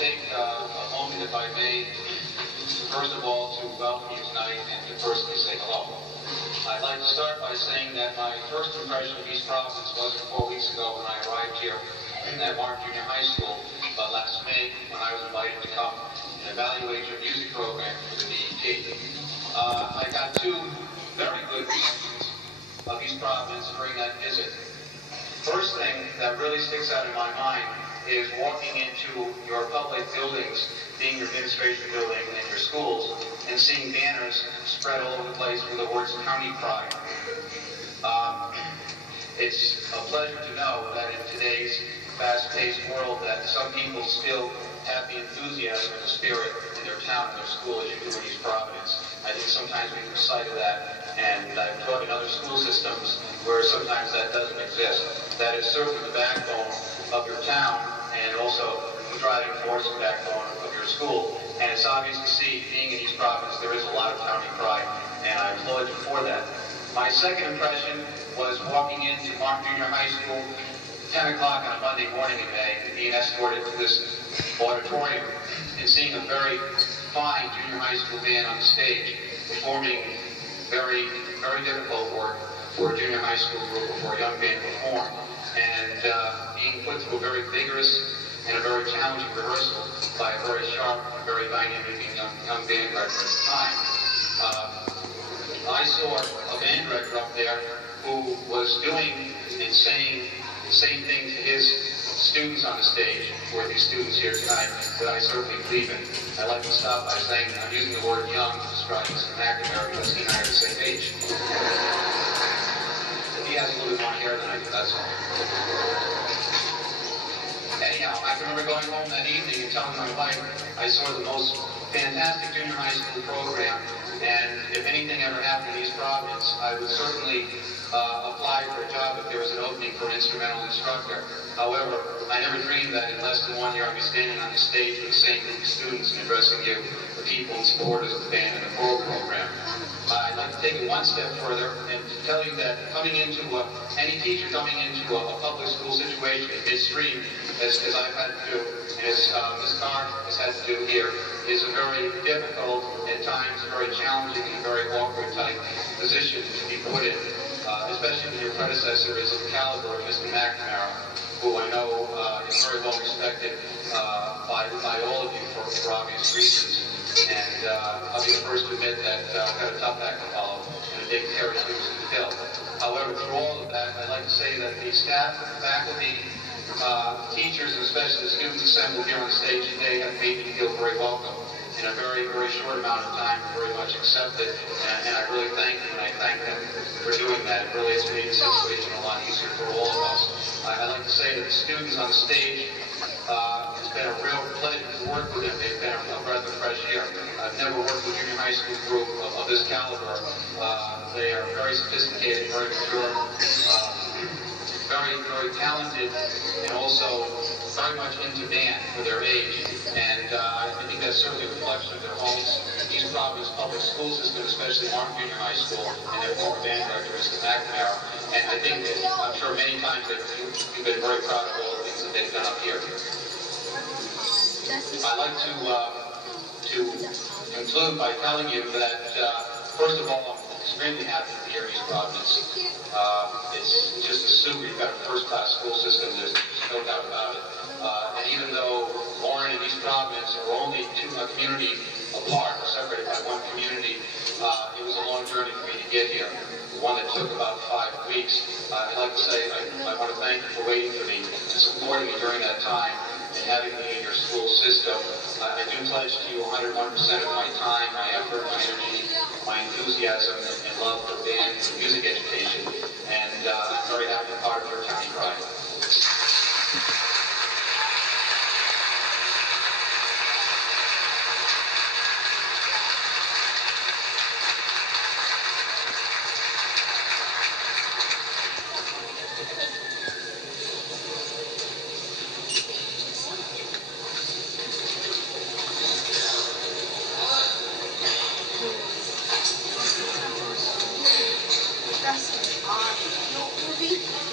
take a moment, if I may, first of all, to welcome you tonight and to personally say hello. I'd like to start by saying that my first impression of East Providence wasn't 4 weeks ago when I arrived here at Martin Junior High School, but last May when I was invited to come and evaluate your music program for the DEP. I got two very good impressions of East Providence during that visit. First thing that really sticks out in my mind is walking into your public buildings, being your administration building and your schools, and seeing banners spread all over the place with the words County Pride. It's a pleasure to know that in today's fast-paced world that some people still have the enthusiasm and the spirit in their town and their school as you do in East Providence. I think sometimes we lose sight of that, and I've taught in other school systems where sometimes that doesn't exist. That is certainly the backbone of your town and also the driving force and backbone of your school. And it's obvious to see, being in East Providence, there is a lot of county pride, and I applaud you for that. My second impression was walking into Martin Junior High School, 10 o'clock on a Monday morning in May, and being escorted to this auditorium and seeing a very fine junior high school band on the stage performing very, very difficult work for a junior high school group or for a young band to perform, and being put through a very vigorous and a very challenging rehearsal by a very sharp, very dynamic young band director at the time. I saw a band director up there who was doing and saying the same thing to his students on the stage, or these students here tonight, that I certainly believe in. I'd like to stop by saying I'm using the word young to describe Mr. McNamara because he and I are the same age. He has a little bit more hair than I do, that's all. Anyhow, I can remember going home that evening and telling my wife I saw the most fantastic junior high school program, and if anything ever happened in East Providence, I would certainly apply for a job if there was an opening for an instrumental instructor. However, I never dreamed that in less than 1 year I'd be standing on the stage with the same group of students and addressing you, the people and supporters of the band and the choral program. I'd like to take it one step further and to tell you that coming into any teacher coming into a public school situation midstream, as I've had to do, and as Ms. Carr has had to do here, is a very difficult, at times very challenging and very awkward type position to be put in, especially when your predecessor is of the caliber of Mr. McNamara, who I know is very well respected by all of you for obvious reasons. And I'll be the first to admit that I've got a tough act to follow and a big pair of shoes to fill. However, through all of that, I'd like to say that the staff, faculty, teachers, and especially the students assembled here on the stage today have made me feel very welcome in a very, very short amount of time, very much accepted, and I really thank them, and I thank them for doing that. It really has made the situation a lot easier for all of us. I'd like to say that the students on the stage, it's been a real pleasure to work with them. They've been a breath of fresh air. I've never worked with a junior high school group of this caliber. They are very sophisticated, very mature, very, very talented, and also very much into band for their age. And I think that's certainly a reflection of their homes, East Providence public school system, especially Martin Junior High School, and their former band director, Mr. McNamara. And I think that, I'm sure many times that you've been very proud of all the things that they've done up here. I'd like to conclude by telling you that, first of all, I'm extremely happy to be here in East Providence. It's just a super, you've got a first-class school system, there's no doubt about it. And even though Warren and East Providence are only a community apart, separated by one community, it was a long journey for me to get here, one that took about 5 weeks. I'd like to say I want to thank you for waiting for me and supporting me during that time and having me in your school system. I do pledge to you 101% of my time, my effort, my energy, my enthusiasm, and love for band and music education, and I'm very happy to be part of your county pride. That's an odd movie.